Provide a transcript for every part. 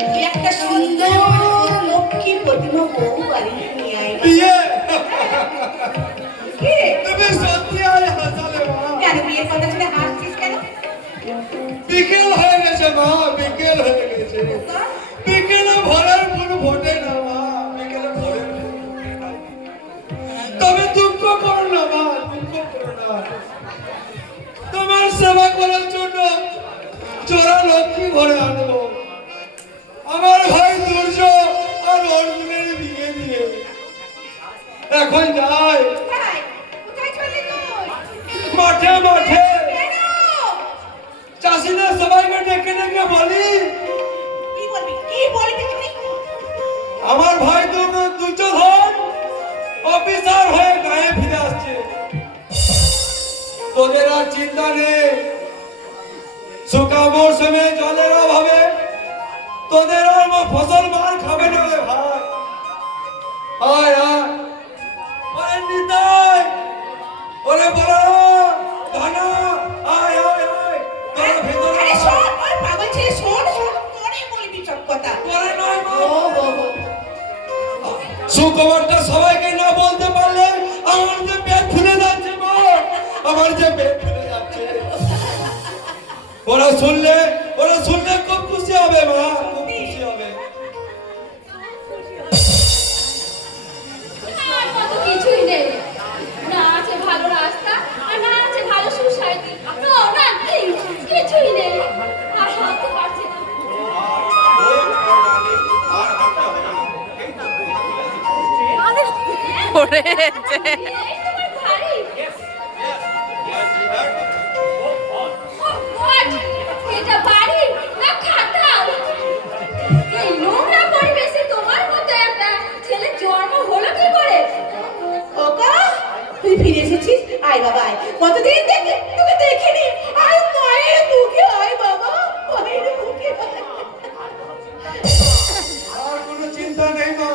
একটা সুন্দর লক্ষ্মী প্রতিমা বউ বাড়ি নিয়ে আয়। বিয়ে কে? তুমি সত্যি আজ হাসালে মা। কেন বিয়ের কথা শুনে হাসছিস কেন? বিকেল হয়ে গেছে মা, বিকেল হয়ে গেছে। বিকেলে ভোরের ফুল ফোটে না মা, বিকেলে ভোরের ফুল ফোটে না। তবে দুঃখ করো না মা, দুঃখ করো না। তোমার সেবা করার জন্য জোড়া লক্ষ্মী ঘরে আনবো। আমার ভাই দুর্য আর অর্জুনের বিয়ে দিয়ে এখন যায় কোথায়? কোথায় চললি তুই? মাঠে মাঠে। কেন? চাষিদের সবাইকে ডেকে ডেকে বলি কি বলবি? কি বলবি তুই? আমার ভাই দুর্যোধন অফিসার হয়ে গায়ে ফিরে আসছে। তোদের আর চিন্তা নেই, শুকা মৌসুমে জলের অভাবে তোদের আর ফসল মার খাবে না রে ভাই। আয় আয় ওরে নিতাই, ওরে বলরাম, ধানা, আয় আয় আয় তোরা ভেতরে আরে আয়। শোন, ওই পাগল ছেলে শোন, শোন, পরে বলবি সব কথা। পরে নয় মা। ও হো হো। সুখবরটা সবাইকে না বলতে পারলে আমার যে পেট ফুলে যাচ্ছে মা, আমার যে পেট ফুলে যাচ্ছে। ওরা শুনলে খুব খুশি হবে মা, খুব খুশি হবে। আর কত কিছুই নেই, না আছে ভালো রাস্তা আর না আছে ভালো সোসাইটি, না কিছুই নেই, আর ভাবতে পারছি না। এই তোমার ভারী। Oh God! এটা বাড়ি না খাতা? এই নোংরা পরিবেশে তোমার মতো একটা ছেলে জন্ম হলো কি করে? ওকা, তুই ফিরে এসেছিস? আয় বাবা আয়। কতদিন থেকে তোকে দেখিনি। আয় মায়ের মুখে আয় বাবা, মায়ের মুখে আয়। আর কোনো চিন্তা নেই মা,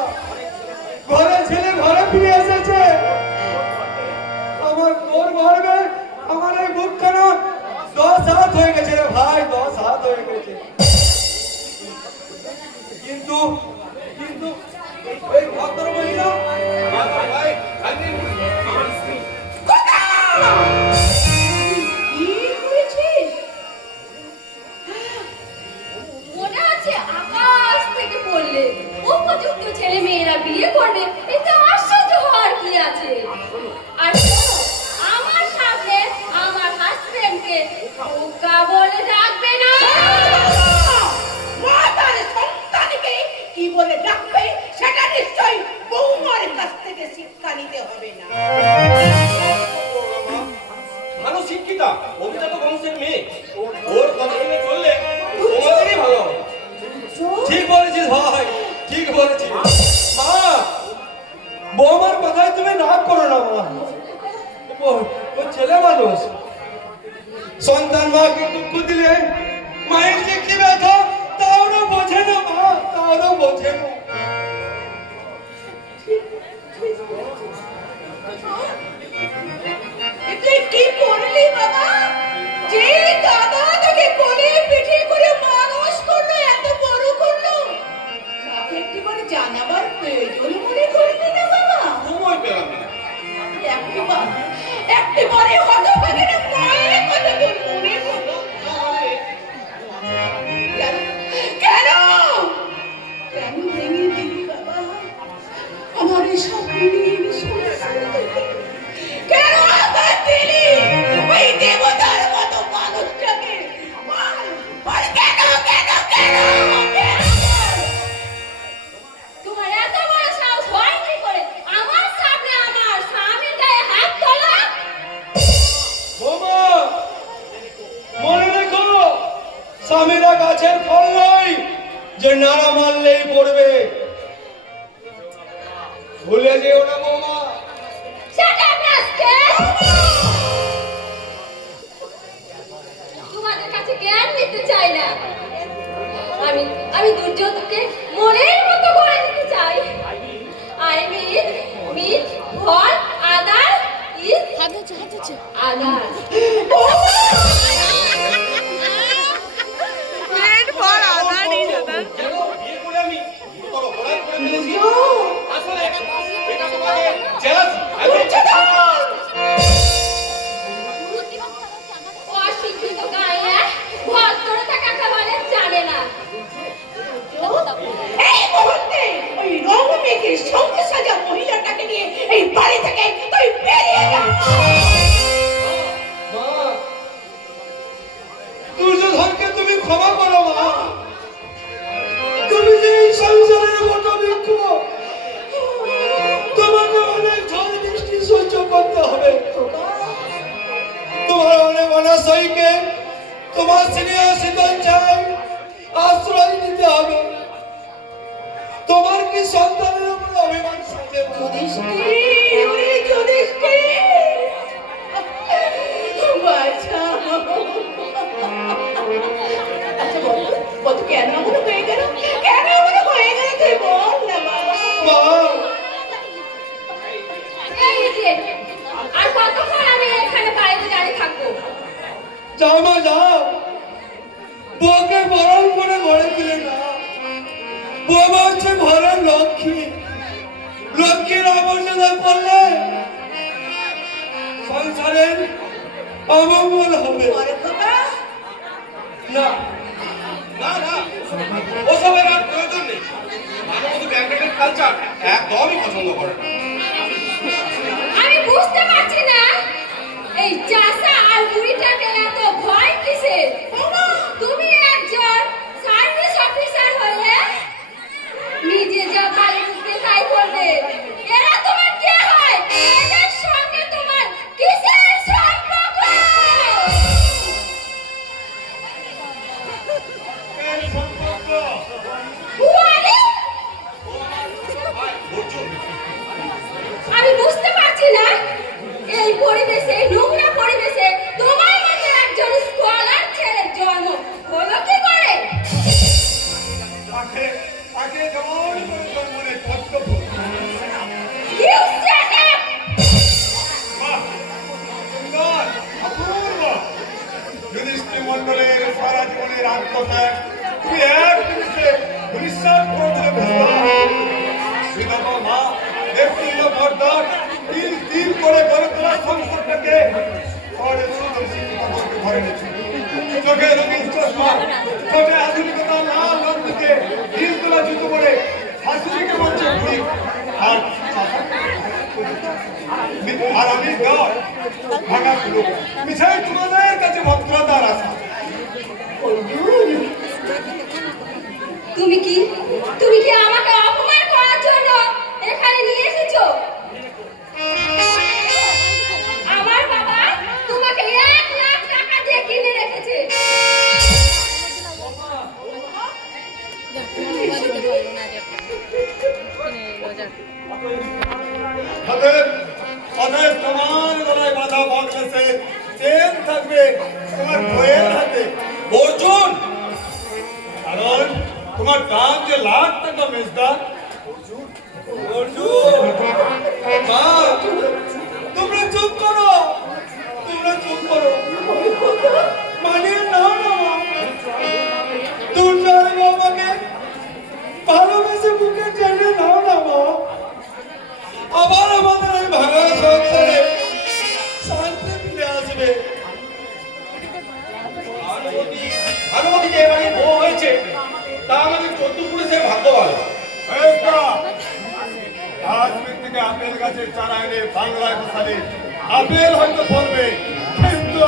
ঘরে ছেলে ঘরে ফিরে এসেছে। আমার তোর মারবে, আমার এই মুখখানা 10 হাত হয়ে গেছে রে ভাই, 10 হাত হয়ে গেছে। কিন্তু কিন্তু এই ভদ্র মহিলা কি করেছিস? মনে আছে আকাশ থেকে পড়লে উপযুক্ত ছেলে মেয়েরা বিয়ে করবে, এতে আশ্চর্য হওয়ার কি আছে? আর শোনো, আমার সামনে আমার হাজবেন্ডকে ওকা বলে ডাকবে না। মা তার সন্তানকে কি বলে ডাকবে সেটা নিশ্চয়ই বৌমার কাছ থেকে শিক্ষা নিতে হবে না। ভালো শিক্ষিতা, অভিজাত বংশের মেয়ে, ওর কথা শুনে চললে তোমাদেরই ভালো হবে। ঠিক বলেছিস ভাই, ঠিক বলেছিস মা। বৌমার কথাই তুমি না করো না মা। ও ছেলে মানুষ, সন্তান মাকে দুঃখ দিলে মায়ের যে কি ব্যথা তাও না বোঝে না মা, তাও না বোঝে না। তুই কি করলি বাবা? যে দাদা তোকে কোলে পিঠে করে মানুষ করলো, এত বড় করলো, তাকে একটিবার জানাবার প্রয়োজন মনে করলি না বাবা? সময় পেলাম না। একটিবারে হতভাগের মায়ের কথা তোর মনে হলো না? কেন? কেন ভেঙে দিলি বাবা আমার এই স্বপ্নের সংসারটাকে? কেন আবার দিলি ওই দেবতার মতো মানুষটাকে? বল কেন কেন কেন কেন? তোমার এত বড় সাহস হয় কি করে আমার সামনে আমার স্বামীর গায়ে হাত তোলা? বৌমা মনে রেখো, স্বামীরা গাছের ফল নয় যে নাড়া মারলেই পড়বে। ভুলে যেও না বৌমা। Shut up, rascal! তোমাদের কাছে জ্ঞান নিতে চাই না। আমি দুর্যোধনকে মনের মতো করে নিতে চাই। I mean, meat, ফল, আদার, আদার। পেট ভর আদা নেই দাদা। চেলাচ্ছি দুর্যোধন! অশিক্ষিত গায়ে ভদ্রতা কাকে বলে জানে না। এই মুহূর্তে ওই রংমেঘের সঙ্গে সাজা মহিলাটাকে নিয়ে এই বাড়ি থেকে তুই বেরিয়ে যা। মা, দুর্যোধনকে তুমি ক্ষমা করো মা। তুমি যে এই সংসারের বট বৃক্ষ, তোমাকে অনেক ঝড় বৃষ্টি সহ্য করতে হবে। তোমার অনেক অনাশয়কে তোমার সিনিয়র শীতল চাই আশ্রয় দিতে হবে। তোমার কি সন্তানের উপর অভিমান সাজে মা? যুধিষ্ঠির, ওরে যুধিষ্ঠির! বাঁচাও। আচ্ছা বল, বল কেন এমন হয়ে গেল? কেন এমন হয়ে গেল তুই বল না বাবা। মা, এই idiot! আর কতক্ষণ আমি এখানে বাড়িতে দাঁড়িয়ে থাকবো? যাও মা যাও, বউকে বরণ করে ঘরে তুলে না। বউ হচ্ছে ঘরের লক্ষ্মী, লক্ষ্মীর অমর্যাদা করলে সংসারের অমঙ্গল হবে। বড় খোকা, না, না না ওসবের আর প্রয়োজন নেই। মানবতী ব্যাংকের কালচার একদমই পছন্দ করে না। আমি বুঝতে পারছি না এই চাষা আর বুড়িটাকে এত ভয় কিসের? তুমি একজন সার্ভিস অফিসার হয়ে নিজে যা ভালো বুঝতে তাই করবে। এরা তোমার কে হয়? এদের সঙ্গে তোমার কিসের সম্পর্ক? Who are you? আমি বুঝতে পারছি না এই পরিবেশে, নোংরা পরিবেশে তোমার মতো একজন স্কলার ছেলের জন্ম হলো কি করে? তাকে যেমন মনে কর্তব্য। You shut up! সুন্দর, অপূর্ব। যুধিষ্ঠির মণ্ডলের সারা জীবনের আত্মত্যাগ তুমি এক নিমিষে বিশ্বাস করে দিলে বুঝবা। শ্রীরাম মা দেখছিল বরদান তিল তিল করে গড়ে তোলা সংসারটাকে ঘরে সুন্দর শিক্ষিত করতে ঘরে এনেছে। চোখে রঙিন চশমা, ঠোঁটে আধুনিকতা লাল রং দিকে ঢিল তোলা জুতো পরে হাসিকে বলছে বুড়ি। আর আর আমি গাও ভাঙা গুলো মিছাই তোমাদের কাছে ভদ্রতার আশা। তুমি কি আমাকে অপমান করার জন্য এখানে নিয়ে এসেছো? আমার বাবা তোমাকে 1 লাখ টাকা দিয়ে কিনে রেখেছে। অতএব তোমার গলায় বাঁধা বকলেছে চেন থাকবে তোমার বইয়ের হাতে। অর্জুন, কারণ তোমার দাম যে লাখ টাকা মেজদা। অর্জুন, মা, তোমরা চুপ করো, তোমরা চুপ করো। মানিয়ে নাও না মা। দুর্জয় বাবাকে ভালোবেসে বুকে টেনে নাও না মা। আবার আমাদের এই ভাঙা সংসারে শান্তি ফিরে আসবে। ভানুমতি যে এবারে বউ হয়েছে তা আমাদের 14 পুরুষের ভাগ্য ভালো। কাশ্মীর থেকে আপেল গাছের চারা এনে বাংলায় বসালে আপেল হয়তো ফলবে, কিন্তু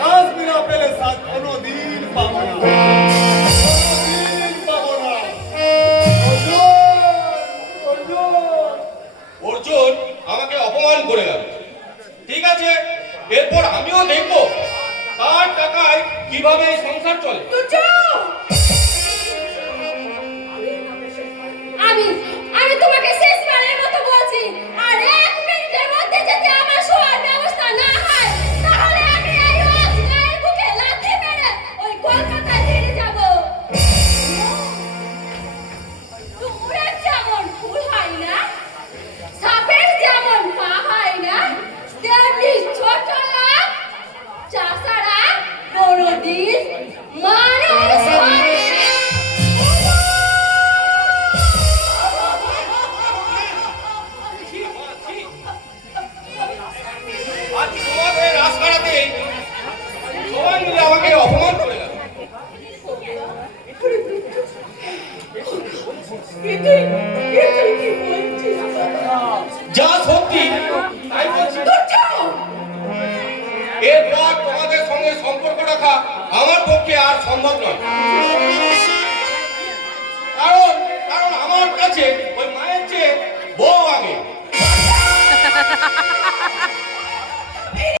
কাশ্মীর আপেলের স্বাদ কোনোদিন পাবো না, কোনোদিন পাবো না। অর্জুন আমাকে অপমান করে গেল। ঠিক আছে, এরপর আমিও দেখবো তার টাকায় কিভাবে এই সংসার চলে। আমি তোমাকে শেষবারের মতো বলছি, আর 1 মিনিটের মধ্যে যদি আমার শোয়ার ব্যবস্থা না হয় তাহলে আমি এই রাজগায়ের বুকে লাথি মেরে ওই কলকাতায় ফিরে যাব। তোমরা যেমন ফুল হয় না, সাপের যেমন পা হয় না, তেমনি ছোট লোক চাষারা কোনোদিন মানুষ হয় না। যা সত্যি তাই বলছি। এরপর তোমাদের সঙ্গে সম্পর্ক রাখা আমার পক্ষে আর সম্ভব নয়।